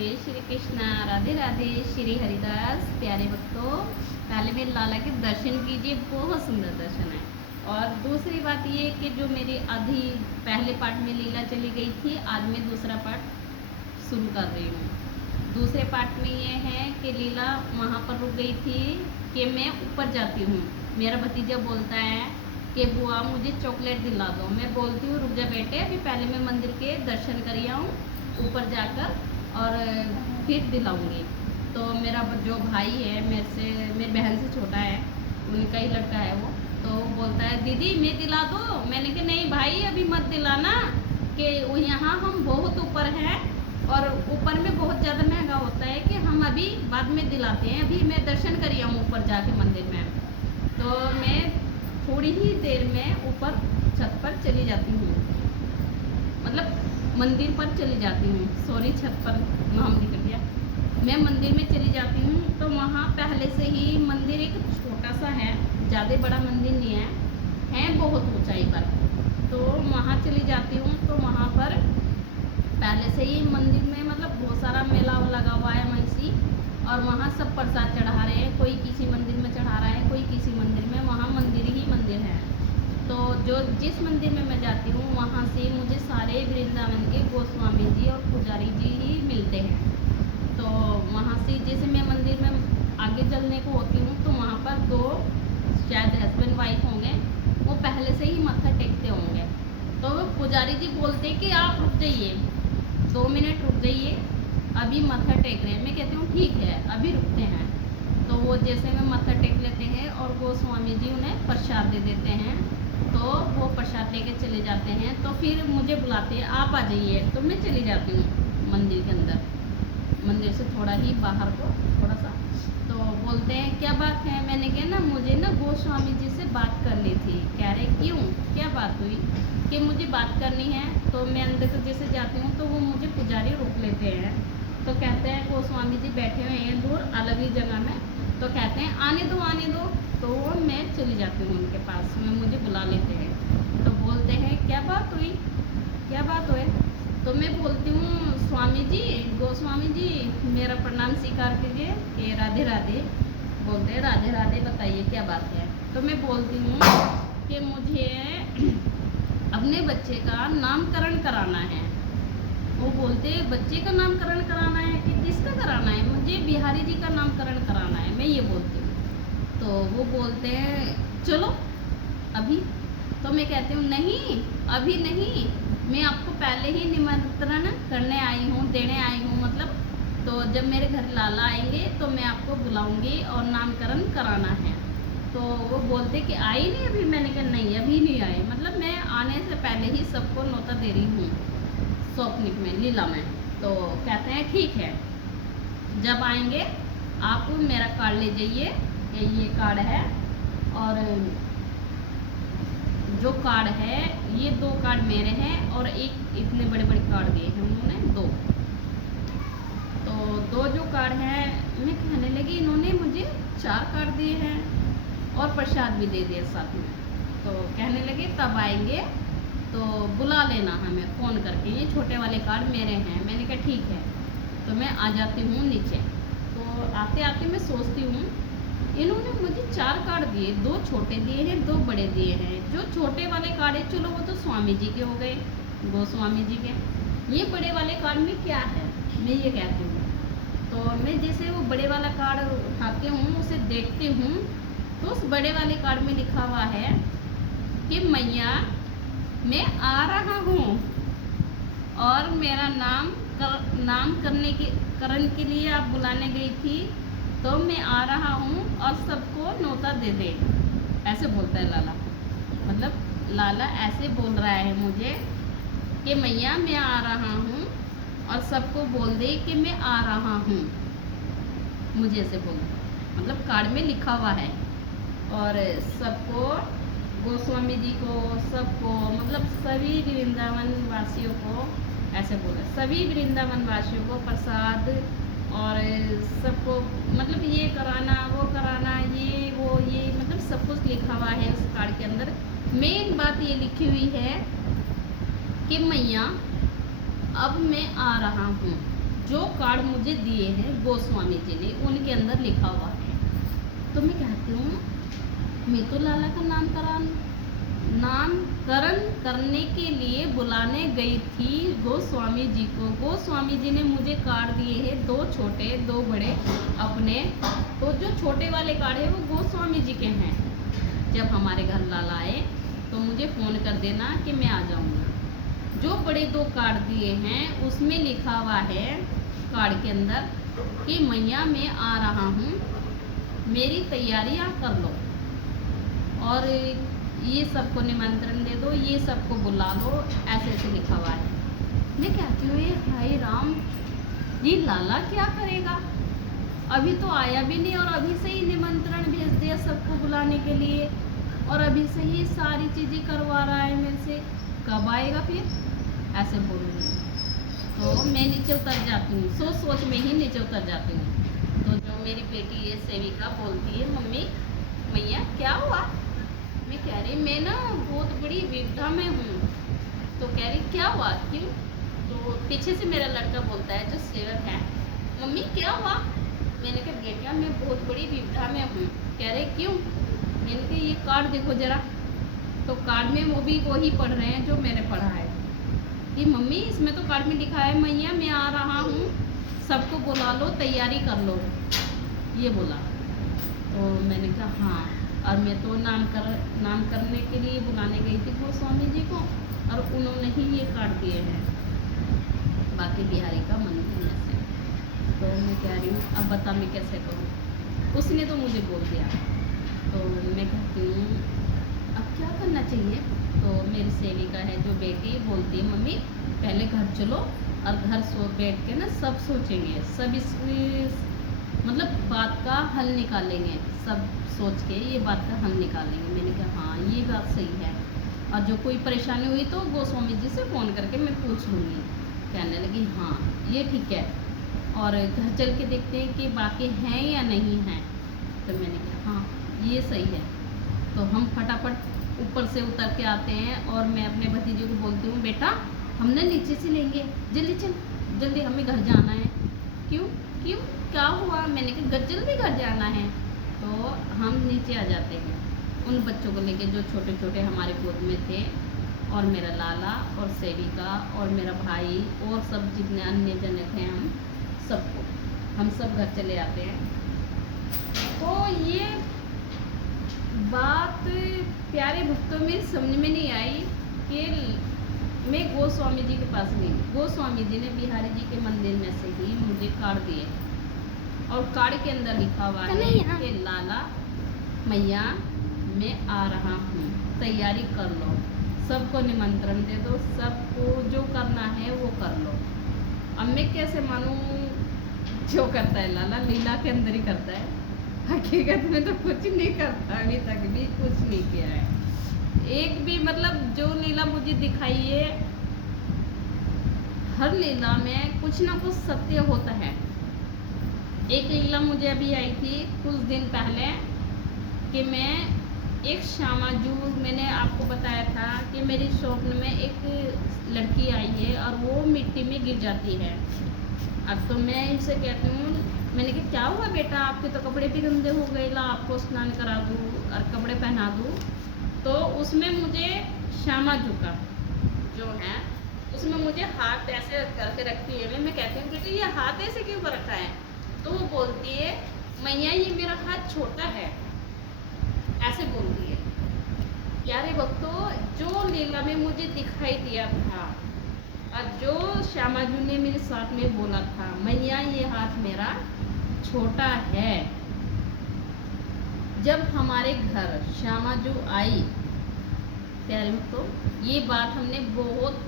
जय श्री कृष्णा, राधे राधे। श्री हरिदास प्यारे भक्तों, पहले में लाला के दर्शन कीजिए, बहुत सुंदर दर्शन है। और दूसरी बात ये कि जो मेरी आधी पहले पार्ट में लीला चली गई थी, आज मैं दूसरा पार्ट शुरू कर रही हूँ। दूसरे पार्ट में ये है कि लीला वहाँ पर रुक गई थी कि मैं ऊपर जाती हूँ। मेरा भतीजा बोलता है कि बुआ मुझे चॉकलेट दिला दो। मैं बोलती हूँ रुक जा बेटे, अभी पहले मैं मंदिर के दर्शन कर आऊँ ऊपर जाकर और फिर दिलाऊंगी। तो मेरा जो भाई है मेरी बहन से छोटा है, उनका ही लड़का है वो, तो बोलता है दीदी मैं दिला दो। मैंने कहा नहीं भाई अभी मत दिलाना, कि यहाँ हम बहुत ऊपर हैं और ऊपर में बहुत ज़्यादा महंगा होता है कि हम अभी बाद में दिलाते हैं। अभी मैं दर्शन करी हूँ ऊपर जाके मंदिर में, तो मैं थोड़ी ही देर में ऊपर छत पर चली जाती हूँ, मतलब मंदिर पर चली जाती हूँ। सॉरी, छत पर नाम निकल गया। मैं मंदिर में चली जाती हूँ तो वहाँ पहले से ही मंदिर एक छोटा सा है, ज़्यादा बड़ा मंदिर नहीं है बहुत ऊंचाई पर। तो वहाँ चली जाती हूँ तो वहाँ पर पहले से ही मंदिर में मतलब बहुत सारा मेला लगा हुआ है महिषी, और वहाँ सब प्रसाद चढ़ा रहे हैं। कोई किसी मंदिर में चढ़ा रहा है, कोई किसी मंदिर में, वहाँ मंदिर ही मंदिर है। तो जो जिस मंदिर में मैं जाती हूँ वहाँ से मुझे सारे वृंदावन के गोस्वामी जी और पुजारी जी ही मिलते हैं। तो वहाँ से जैसे मैं मंदिर में आगे चलने को होती हूँ तो वहाँ पर दो शायद हस्बैंड वाइफ होंगे, वो पहले से ही मत्था टेकते होंगे। तो पुजारी जी बोलते कि आप रुक जाइए, 2 मिनट रुक जाइए, अभी मत्था टेक रहे हैं। मैं कहती हूँ ठीक है अभी रुकते हैं। तो वो जैसे में मत्था टेक लेते हैं और गोस्वामी जी उन्हें प्रसाद दे देते हैं, तो वो प्रसाद लेके चले जाते हैं। तो फिर मुझे बुलाते हैं आप आ जाइए, तो मैं चली जाती हूँ मंदिर के अंदर, मंदिर से थोड़ा ही बाहर को थोड़ा सा। तो बोलते हैं क्या बात है। मैंने कहा ना मुझे ना गोस्वामी जी से बात करनी थी। कह रहे क्यों, क्या बात हुई? कि मुझे बात करनी है। तो मैं अंदर से जैसे जाती हूँ तो वो मुझे पुजारी रोक लेते हैं। तो कहते हैं गोस्वामी जी बैठे हुए हैं दूर अलग ही जगह में, तो कहते हैं आने दो आने दो। तो मैं चली जाती हूँ उनके पास में, मुझे बुला लेते हैं। तो बोलते हैं क्या बात हुई, क्या बात हुई? तो मैं बोलती हूँ स्वामी जी, गोस्वामी जी मेरा प्रणाम स्वीकार कीजिए कि राधे राधे। बोलते हैं राधे राधे, बताइए क्या बात है। तो मैं बोलती हूँ कि मुझे अपने बच्चे का नामकरण कराना है। वो बोलते बच्चे का नामकरण कराना है कि किसका कराना है? मुझे बिहारी जी का नामकरण कराना है, मैं ये बोलती हूँ। तो वो बोलते हैं चलो अभी। तो मैं कहती हूँ नहीं अभी नहीं, मैं आपको पहले ही निमंत्रण करने आई हूँ, देने आई हूँ मतलब। तो जब मेरे घर लाला आएंगे तो मैं आपको बुलाऊंगी और नामकरण कराना है। तो वो बोलते कि आई नहीं अभी? मैंने कहा नहीं अभी नहीं आए, मतलब मैं आने से पहले ही सबको न्योता दे रही हूँ स्वप्निक में, लीला में। तो कहते हैं ठीक है, जब आएंगे आप मेरा कार्ड ले जाइए, ये कार्ड है, और जो कार्ड है ये 2 कार्ड मेरे हैं और एक इतने बड़े बड़े कार्ड दिए हैं उन्होंने 2। तो 2 जो कार्ड हैं, मैं कहने लगी इन्होंने मुझे 4 कार्ड दिए हैं और प्रसाद भी दे दिया साथ में। तो कहने लगे तब आएंगे तो बुला लेना हमें फ़ोन करके, ये छोटे वाले कार्ड मेरे हैं। मैंने कहा ठीक है। तो मैं आ जाती हूँ नीचे। तो आते आते मैं सोचती हूँ इन्होंने मुझे 4 कार्ड दिए, 2 छोटे दिए हैं 2 बड़े दिए हैं। जो छोटे वाले कार्ड है चलो वो तो स्वामी जी के हो गए, गोस्वामी जी के। ये बड़े वाले कार्ड में क्या है, मैं ये कहती हूँ। तो मैं जैसे वो बड़े वाला कार्ड उठाती हूँ, उसे देखती हूँ, तो उस बड़े वाले कार्ड में लिखा हुआ है कि मैया मैं आ रहा हूँ और मेरा नाम करण के लिए आप बुलाने गई थी, तो मैं आ रहा हूँ और सबको न्योता दे दे। ऐसे बोलता है लाला, मतलब लाला ऐसे बोल रहा है मुझे कि मैया मैं आ रहा हूँ और सबको बोल दे कि मैं आ रहा हूँ। मुझे ऐसे बोल, मतलब कार्ड में लिखा हुआ है। और सबको, गोस्वामी जी को, सबको, मतलब सभी वृंदावन वासियों को ऐसे बोला, सभी वृंदावन वासियों को प्रसाद और सबको, मतलब ये कराना वो कराना, ये वो ये, मतलब सब कुछ लिखा हुआ है उस कार्ड के अंदर। मेन बात ये लिखी हुई है कि मैया अब मैं आ रहा हूँ। जो कार्ड मुझे दिए हैं गोस्वामी जी ने, उनके अंदर लिखा हुआ है। तो मैं कहती हूँ मैं तो लाला का नामकरण करने के लिए बुलाने गई थी गोस्वामी जी को। गोस्वामी जी ने मुझे कार्ड दिए हैं, 2 छोटे 2 बड़े अपने। तो जो छोटे वाले कार्ड है वो गोस्वामी जी के हैं। जब हमारे घर लाला आए तो मुझे फ़ोन कर देना कि मैं आ जाऊँगा। जो बड़े 2 कार्ड दिए हैं उसमें लिखा हुआ है कार्ड के अंदर कि मैया मैं आ रहा हूँ, मेरी तैयारियाँ कर लो और ये सबको निमंत्रण दे दो, ये सबको बुला लो, ऐसे ऐसे लिखा हुआ है। मैं कहती हूँ ये हाय राम, ये लाला क्या करेगा? अभी तो आया भी नहीं और अभी से ही निमंत्रण भेज दिया सबको बुलाने के लिए और अभी से ही सारी चीज़ें करवा रहा है मेरे से, कब आएगा फिर? ऐसे बोल रही हूँ। तो मैं नीचे उतर जाती हूँ, सोच में ही नीचे उतर जाती हूँ। तो जो मेरी बेटी है सेविका बोलती है मम्मी मैया क्या हुआ? मैं कह रही मैं ना बहुत बड़ी विपदा में हूँ। तो कह रही क्या हुआ, क्यों? तो पीछे से मेरा लड़का बोलता है जो सेवक है, मम्मी क्या हुआ? मैंने कहा बेटा मैं बहुत बड़ी विपदा में हूँ। कह रहे क्यों? मैंने कहा ये कार्ड देखो ज़रा। तो कार्ड में वो भी वही पढ़ रहे हैं जो मैंने पढ़ा है कि मम्मी इसमें तो कार्ड में लिखा है मैया मैं आ रहा हूँ, सबको बुला लो, तैयारी कर लो, ये बोला। तो मैंने कहा हाँ, और मैं तो नाम करने के लिए बुलाने गई थी गोस्वामी जी को और उन्होंने ही ये कार्ड दिए हैं बाकी बिहारी का मंदिर में से। तो मैं कह रही हूँ अब बता मैं कैसे करूँ? उसने तो मुझे बोल दिया। तो मैं कहती हूँ अब क्या करना चाहिए? तो मेरी सेविका है जो बेटी बोलती है मम्मी पहले घर चलो और घर बैठ के ना सब सोचेंगे, सब इस मतलब बात का हल निकालेंगे, सब सोच के ये बात का हल निकालेंगे। मैंने कहा हाँ ये बात सही है, और जो कोई परेशानी हुई तो गोस्वामी जी से फ़ोन करके मैं पूछ लूँगी। कहने लगी हाँ ये ठीक है, और घर चल के देखते हैं कि बाकी हैं या नहीं हैं। तो मैंने कहा हाँ ये सही है। तो हम फटाफट ऊपर से उतर के आते हैं और मैं अपने भतीजे को बोलती हूँ बेटा हम ना नीचे से लेंगे, जल्दी चल, जल्दी हमें घर जाना है। क्यों क्यों क्या हुआ? मैंने कहा जल्दी घर जाना है। तो हम नीचे आ जाते हैं उन बच्चों को लेके जो छोटे छोटे हमारे गोद में थे, और मेरा लाला और सेविका और मेरा भाई और सब जितने अन्य जने थे हम सब घर चले आते हैं। तो ये बात प्यारे भक्तों में समझ में नहीं आई कि मैं गोस्वामी जी के पास गई। गोस्वामी जी ने बिहारी जी के मंदिर में से ही मुझे कार्ड दिए और कार्ड के अंदर लिखा हुआ है कि लाला मैया मैं आ रहा हूँ, तैयारी कर लो, सबको निमंत्रण दे दो, सबको जो करना है वो कर लो। अब मैं कैसे मानूँ? जो करता है लाला लीला के अंदर ही करता है, हकीकत में तो कुछ नहीं करता, अभी तक भी कुछ नहीं किया है। एक भी मतलब जो लीला मुझे दिखाई है, हर लीला में कुछ ना कुछ सत्य होता है। एक लीला मुझे अभी आई थी कुछ दिन पहले कि मैं एक श्यामाजू, मैंने आपको बताया था कि मेरी स्वप्न में एक लड़की आई है और वो मिट्टी में गिर जाती है। अब तो मैं इनसे कहती हूँ, मैंने कहा क्या हुआ बेटा, आपके तो कपड़े भी गंदे हो गए, ला आपको स्नान करा दूँ और कपड़े पहना दूँ। तो उसमें मुझे श्यामाजू का जो है उसमें मुझे हाथ ऐसे करके रखती है। मैं कहती हूँ बेटी ये हाथ ऐसे क्यों कर रखा है? तो वो बोलती है मैया ये मेरा हाथ छोटा है, ऐसे बोलती है। प्यारे भक्तों, जो लीला में मुझे दिखाई दिया था और जो श्यामाजू ने मेरे साथ में बोला था मैया ये हाथ मेरा छोटा है, जब हमारे घर श्यामाजू आई, प्यारे भक्तों ये बात हमने बहुत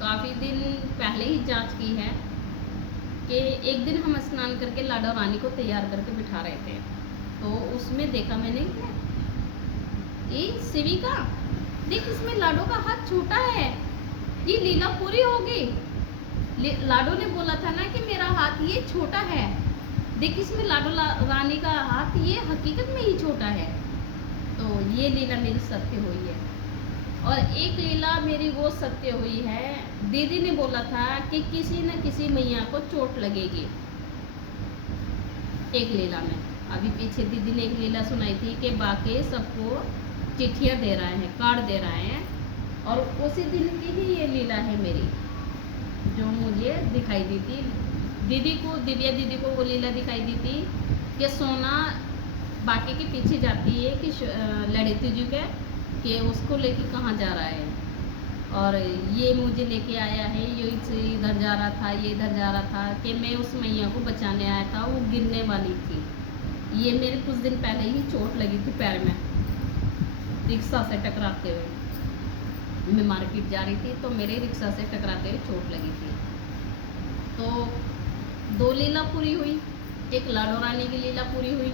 काफ़ी दिन पहले ही जांच की है कि एक दिन हम स्नान करके लाडो रानी को तैयार करके बिठा रहे थे, तो उसमें देखा मैंने ये सेविका देख इसमें लाडो का हाथ छोटा है, ये लीला पूरी होगी। लाडो ने बोला था ना कि मेरा हाथ ये छोटा है, देख इसमें लाडो रानी का हाथ ये हकीकत में ही छोटा है। तो ये लीला मेरी सत्य हुई है। और एक लीला मेरी वो सत्य हुई है। दीदी ने बोला था कि किसी न किसी मैया को चोट लगेगी एक लीला में। अभी पीछे दीदी ने एक लीला सुनाई थी कि बाकी सबको चिट्ठियाँ दे रहे हैं, कार्ड दे रहे हैं, और उसी दिन की ही ये लीला है मेरी जो मुझे दिखाई दी थी। दीदी को, दिव्या दीदी को वो लीला दिखाई दी थी कि सोना बाकी के पीछे जाती है कि लड़ेती जी के कि उसको लेके कहाँ जा रहा है, और ये मुझे लेके आया है, ये इधर जा रहा था, ये इधर जा रहा था, कि मैं उस मैया को बचाने आया था, वो गिरने वाली थी। ये मेरे कुछ दिन पहले ही चोट लगी थी पैर में, रिक्शा से टकराते हुए। मैं मार्केट जा रही थी तो मेरे रिक्शा से टकराते हुए चोट लगी थी। तो 2 लीला पूरी हुई, एक लाडो रानी की लीला पूरी हुई,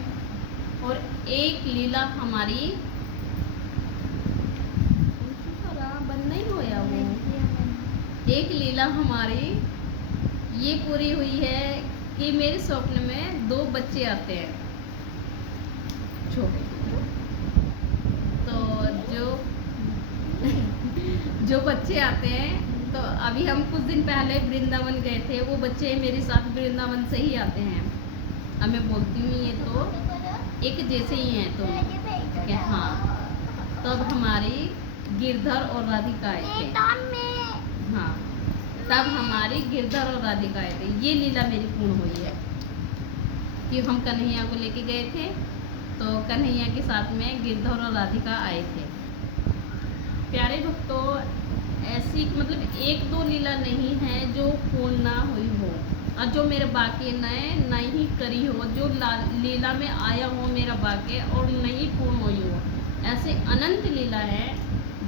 और एक लीला हमारी बंद नहीं होया वो, एक लीला हमारी ये पूरी हुई है कि मेरे स्वप्न में 2 बच्चे आते हैं छोटे। तो जो बच्चे आते हैं, तो अभी हम कुछ दिन पहले वृंदावन गए थे, वो बच्चे मेरे साथ वृंदावन से ही आते हैं। अब मैं बोलती हूँ ये तो एक जैसे ही हैं तो क्या, हाँ। तब हमारी गिरधर और राधिका आए थे, हाँ, तब हमारी गिरधर और राधिका आए थे। ये लीला मेरी पूर्ण हुई है कि हम कन्हैया को लेके गए थे, तो कन्हैया के साथ में गिरधर और राधिका आए थे। प्यारे भक्तों, ऐसी मतलब 1-2 लीला नहीं है जो पूर्ण ना हुई हो, और जो मेरे बाकी नए नहीं करी हो, जो लीला में आया हो मेरा बाकी और नहीं पूर्ण हुई हो। ऐसे अनंत लीला है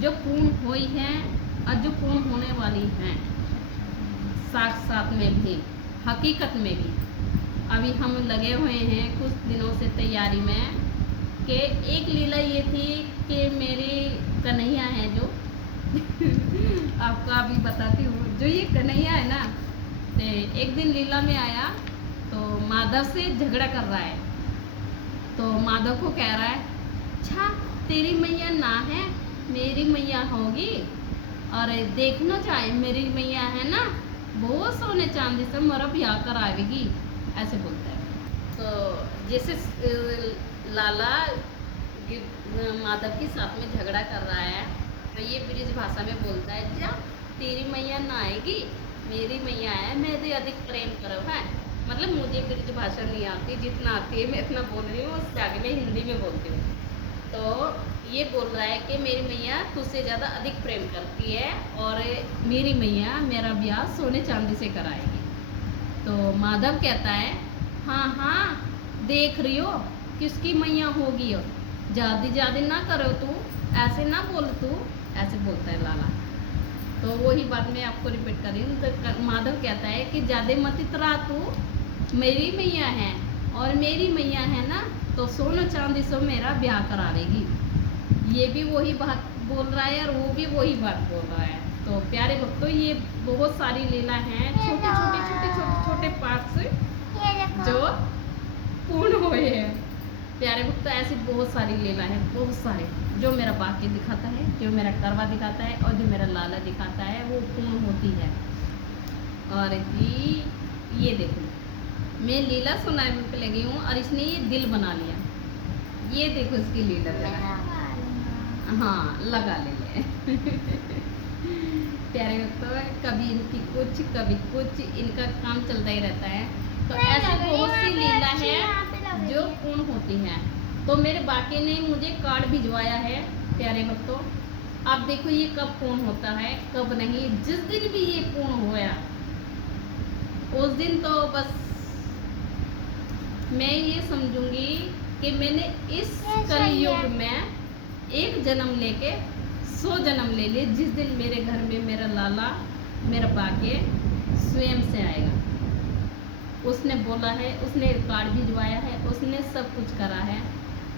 जो पूर्ण हुई हैं और जो पूर्ण होने वाली हैं, साथ में भी, हकीकत में भी। अभी हम लगे हुए हैं कुछ दिनों से तैयारी में कि एक लीला ये थी कि मेरी कन्हैया है जो आपको अभी बताती हूँ, जो ये कन्हैया है ना, तो एक दिन लीला में आया तो माधव से झगड़ा कर रहा है। तो माधव को कह रहा है, अच्छा तेरी मैया ना है, मेरी मैया होगी, और देखना चाहे मेरी मैया है ना, बहुत सोने चांदी से मेरा ब्याह करावेगी, ऐसे बोलता है। तो जैसे लाला माधव के साथ में झगड़ा कर रहा है, तो ये ब्रिज भाषा में बोलता है, जा तेरी मैया ना आएगी, मेरी मैया है, मैं तो अधिक प्रेम करो है। मतलब मुझे ब्रिज भाषा नहीं आती, जितना आती है मैं इतना बोल रही हूँ, उससे आगे मैं हिंदी में बोलती हूँ। तो ये बोल रहा है कि मेरी मैया तुझसे ज़्यादा अधिक प्रेम करती है, और मेरी मैया मेरा ब्याह सोने चांदी से कराएगी। तो माधव कहता है, हाँ हाँ देख रही हो किसकी मैया होगी, ज़्यादा ना करो तू, ऐसे ना बोल तू, ऐसे बोलता है लाला। तो वही बात मैं आपको रिपीट कर रही हूँ। तो माधव कहता है कि ज़्यादा मत इतरा तू, मेरी मैया है, और मेरी मैया है ना, तो सोना चांदी से मेरा ब्याह करावेगी। ये भी वही बात बोल रहा है और वो भी वही बात बोल रहा है। तो प्यारे भक्तों, ये बहुत सारी लीला हैं, छोटे पार्ट्स जो पूर्ण हुए हैं। प्यारे भक्तों, ऐसी बहुत सारी लीला है, बहुत सारे, जो मेरा बाकी दिखाता है, जो मेरा करवा दिखाता है, और जो मेरा लाला दिखाता है, वो पूर्ण होती है। और ये देखो, मैं लीला सुनाने पे लगी हूँ और इसने ये दिल बना लिया। ये देखो इसकी लीला जरा, हाँ लगा ले प्यारे भक्तों, कभी इनकी कुछ कभी कुछ, इनका काम चलता ही रहता है। तो ऐसी बहुत सी लीला है जो पूर्ण होती है। तो मेरे बाकी ने मुझे कार्ड भिजवाया है प्यारे भक्तों। आप देखो ये कब पूर्ण होता है, कब नहीं। जिस दिन भी ये पूर्ण होया, उस दिन तो बस मैं ये समझूंगी कि मैंने इस कलयुग में एक जन्म लेके 100 जन्म ले लिए। जिस दिन मेरे घर में मेरा लाला, मेरा बाके स्वयं से आएगा। उसने बोला है, उसने कार्ड भिजवाया है, उसने सब कुछ करा है।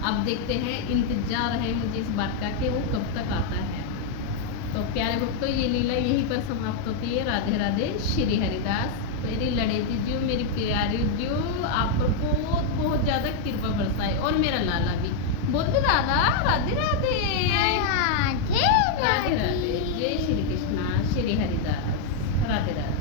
अब देखते हैं, इंतजार है मुझे इस बात का कि वो कब तक आता है। तो प्यारे भक्तों, ये लीला यहीं पर समाप्त होती है। राधे राधे, श्री हरिदास। मेरी लड़ेती जी, मेरी प्यारी जी, आप पर बहुत बहुत ज़्यादा कृपा बरसाए, और मेरा लाला भी। बोलते दादा राधे राधे। राधे राधे। जय श्री कृष्णा, श्री हरिदास। राधे राधे।